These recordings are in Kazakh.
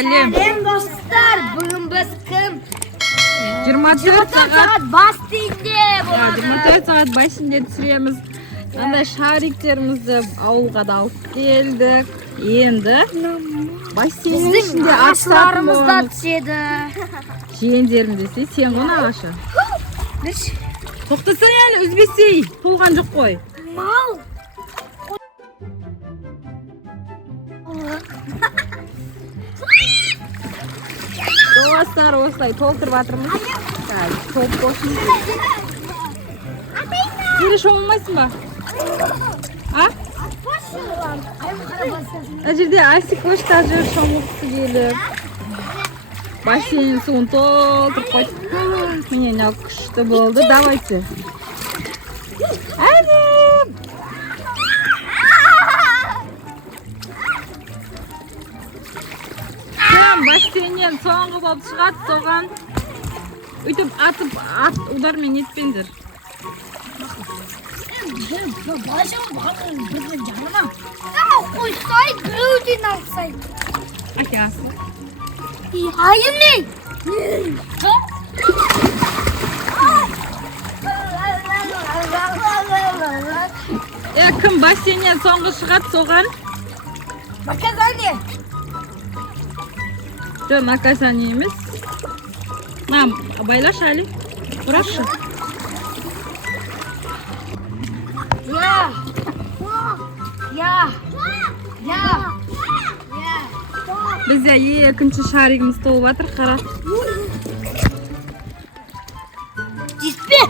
сәлем. Сәлем достар, бүгін біз кім? 24 сағат бассейнде болады. 24 сағат бассейнде түсіреміз. Андай шариктерімізді ауылға да алып келдік. Енді бассейннің ішінде ағаштарымыз да түседі. Жиендерім десе, сен ғой ағашы. Тоқтасай әлі, үзбесей. Толған жоқ қой. Мал. Достар, осылай толтырып жатырмыз. Топ болсын. Кері шомылмайсың ба? А? Ана жерде Асик қошта жүр шомылғысы келіп. Бассейн суын толтырып қойды. Міне не күшті болды. Давайте. Әне! Бассейннен соңғы болып шығады, соған үйтіп ат удармен етпеңдер. Қойсай, біреуден алсай. Акасы. Айым не? Кім бассейннен соңғы шығады, соған? Наказание. Жоқ, наказание емес. Байлаш әлі. Ұрашы. Бізде екінші шаригіміз толып жатыр, қара. Жетпе!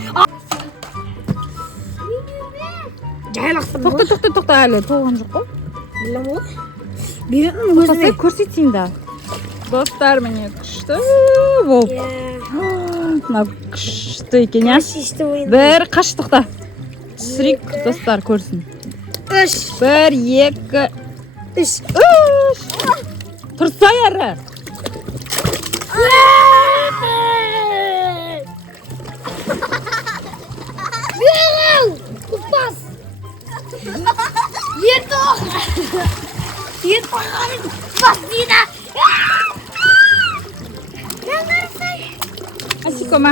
Жайлақсың ғой. Тоқта әлі, толған жоқ қой. Білем ғой. Беретін өзіме. Көрсетейін да. Достар, міне күшті болып. Мына күшті екен, я? Бір қаштықта. Түсірейік, достар, көрсін. 1, 2, 3. Тұрсай әрі. Береу! Құпас! Ертоқ! Ертоқаның басына! Асикома.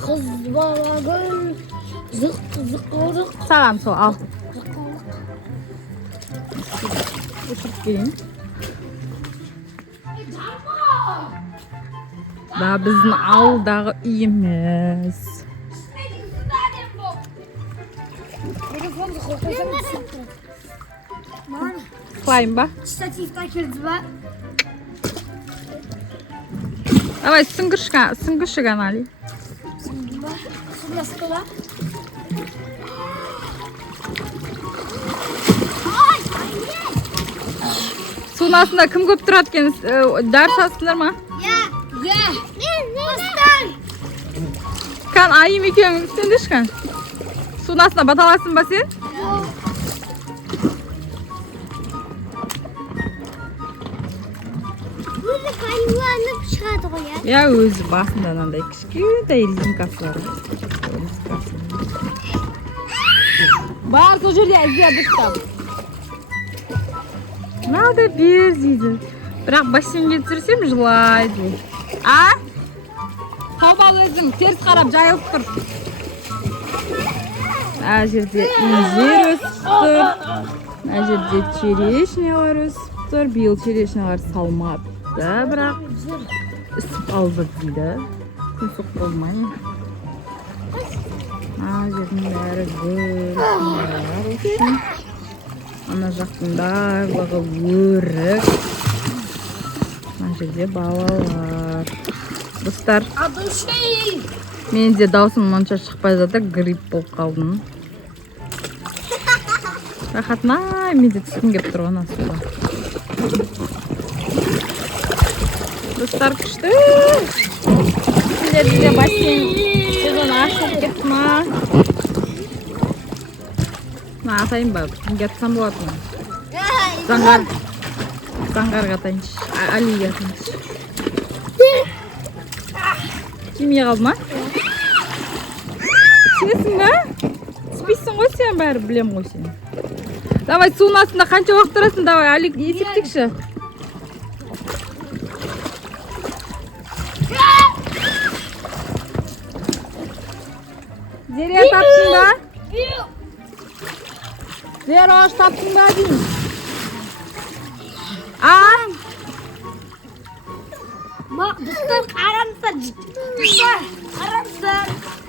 Қыз бала гүл, зық. Саған сол, ал. Өшіріп келейін. Да, біздің ауылдағы үйіміз. Қылайын ба? Штативта келді ба? Давай, сүңгірші ғанали. Сүңгі ба? Сүңгісті ба? Суын астында кім көп тұрады екен? Дәріс астындар ма? Достар! Қан, айым екеуің сенде шқан? Суын астында баталасың ба сен? Өзі қайуанып шығады ғой, я? Я өзі басында нандай кішкентай резинкасы бар. Бар, сол жерде әзер бұқтап. Надо бер дейді. Бірақ бассейнге түсірсем жылайды. А? Қабал өзің теріс қарап жайылып тұр. Ә жерде инжир өсіп тұр. Ә жерде черешнялар өсіп тұр. Биыл черешнялар салмады. Бірақ үсіп алды дейді. Күн соқ болмай. Ә жердің бәрі гүл. Ана жақтың барлығы өрік. Ана жерде балалар. Достар, мен де даусым мұнша шықпай жатыр, грипп болып қалдым. Рахатмай, мен де түскім кеп тұр оны суда. Достар, күшті. Сіздерде бассейн сезон ашылып кетті ма? Атайын ба, кімге атсам болады ма? Заңғарға атайыншы, Алиге атайыншы. Кемей қалды ма? Сенесің ба? Спейсің ғой сен, бәрі білем ғой сен. Давай, суын астында қанша уақыт тұрасың? Давай, Алик, есептікші. Zeriye taптın da. Zeriye ağaç taптın da diyeyim. Mak, dostlar aramızda dostlar aramızda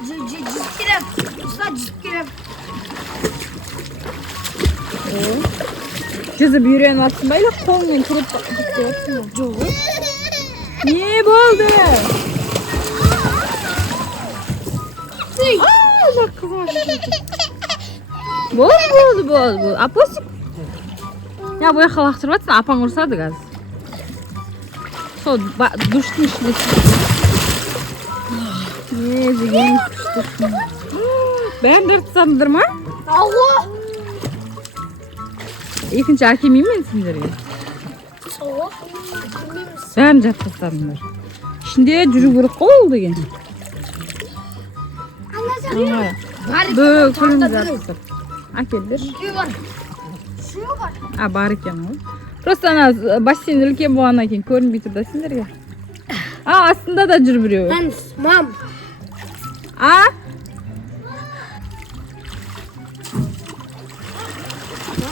ciddirim. Dostlar ciddirim. Cızı büyüren atsın böyle kolundan kırıp gidiyorsun. Yok. Ne oldu? Bak kızım. Bol. Aposik. Ya bu yakalaktırmatsın apan vursadı gaz. Sol düştün işte. Ne zigen düştün. Ben dört sandırma. Allah. İkinci hakimiyim ben sindiriyor. Soğuk. Ben jatkasanlar. Şimdi жүрүп бурук oldu gene. Anlaşılıyor. Böyle kırmızı jatkasan. Akeldir. Şu var. Şu var. А бар екен ғой. Просто ана бассейн үлкен болғаннан кейін көрінбей тұр да сендерге. Астында да жүр біреу. Ben mam.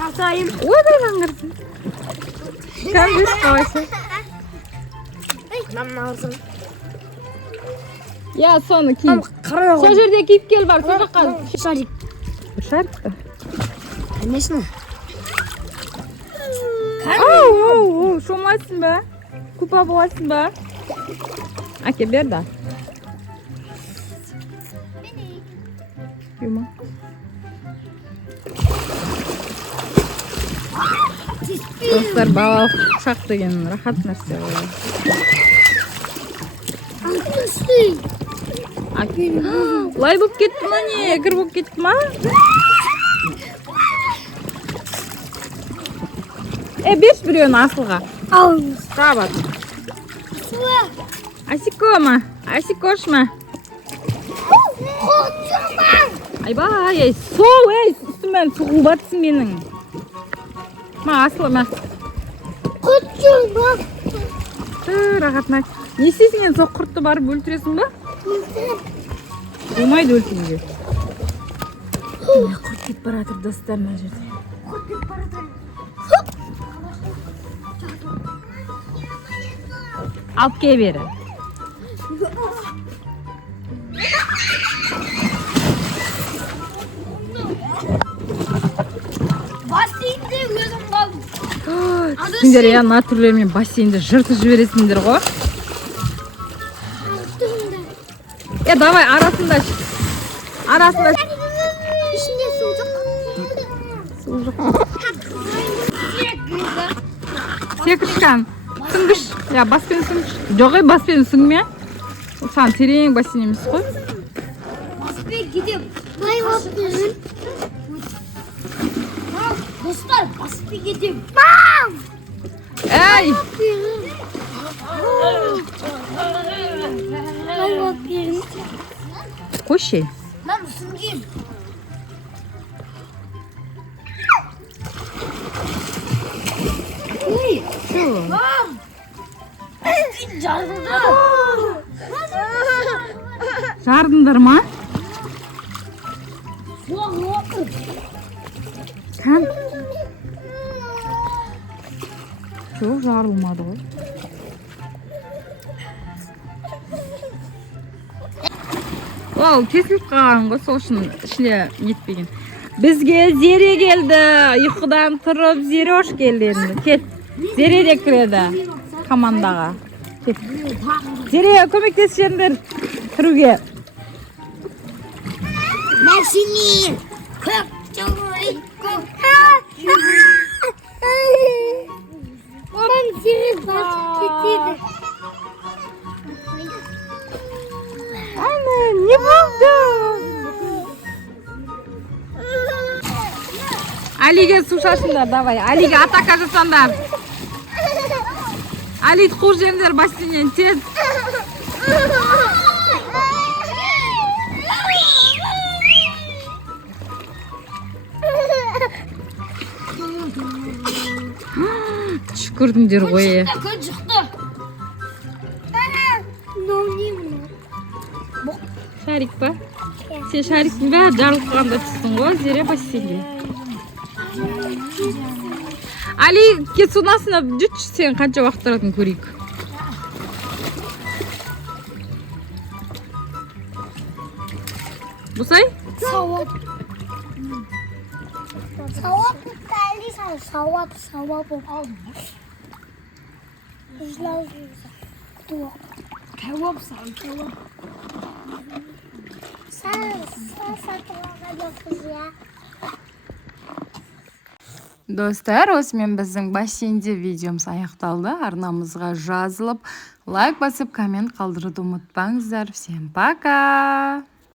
Atayım. Ойбай қаңғырсын. Кәм жүр қалайша. Ben lazım. Я соны киіп. Karıyor. Сол жерде киіп кел бар. Сол жаққа. Şarik. Шарик па? Annesine. Оу, шомайсың ба? Купа боласың ба? Әке бер да. Юма. Достар, балалық шақ деген рахат нәрсе ғой. Лай болып кетті ма не? Кір болып кетті ма? Берші біреуін асылға. Қабат. Асико ма? Асикош ма? Айбай, сол, үстімен сұғыл батсың менің. Ма, асылы ма? Рахатына. Не істейсің енді соқ құртты барып өлтіресің ба? Болмайды өлтіруге. Құрт кет баратыр достар мына жерде. Алып кел бері. Бассейнде өзім қалдым. Сендер я мына түрлермен бассейнде жыртып жібересіңдер ғой. Давай арасында. İçinde soğuk. Секіршқан. Сүңгіш. Баспен сүңгіш. Жоқ, баспен сүңме. Сан терең бассейн емес қой. Баспен gidip. Vay bakın. Dostlar baspi gidip. Ey! Vay bakın. Қой шей. Ben ısıngayım. Mam. Baspi jarıldı. Жардыңдар ма? Soğuk. Кәм? Жоқ, жарылмады ғой. Ол кесіліп қалған ғой, сол үшін ішіне нетпеген. Бізге Зере келді. Ұйқыдан тұрып, Зере hoş келді енді. Кет. Зере де кіреді командаға. Кет. Зере көмектесіңдер кіруге. Ben seni köpçoğum. Ben seni basıp getirdim. Ana, ne oldu? Ali'ге су шашыңдар, давай. Ali'ге атака жасаңдар. Ali'ді қуып жіберіңдер бассейннен тез. Түшкірдіңдер ғой. Köy çıktı. Ne oynayayım mı? Шарик па? Сен шариктің бәрі жарылқағанда түстің ғой, Зере бассейнге. Али, кет судың астына жүрші, сен қанша уақыт тұратынын көрейік. Бұсай? Сауап. Сауап тәлі сауап алдым. Кәуап сауап. Sen satılmağa yapız ya. Достар, осымен біздің бассейнде видеомыз аяқталды. Арнамызға жазылып, лайк басып, коммент қалдыруды ұмытпаңыздар. Всем пока!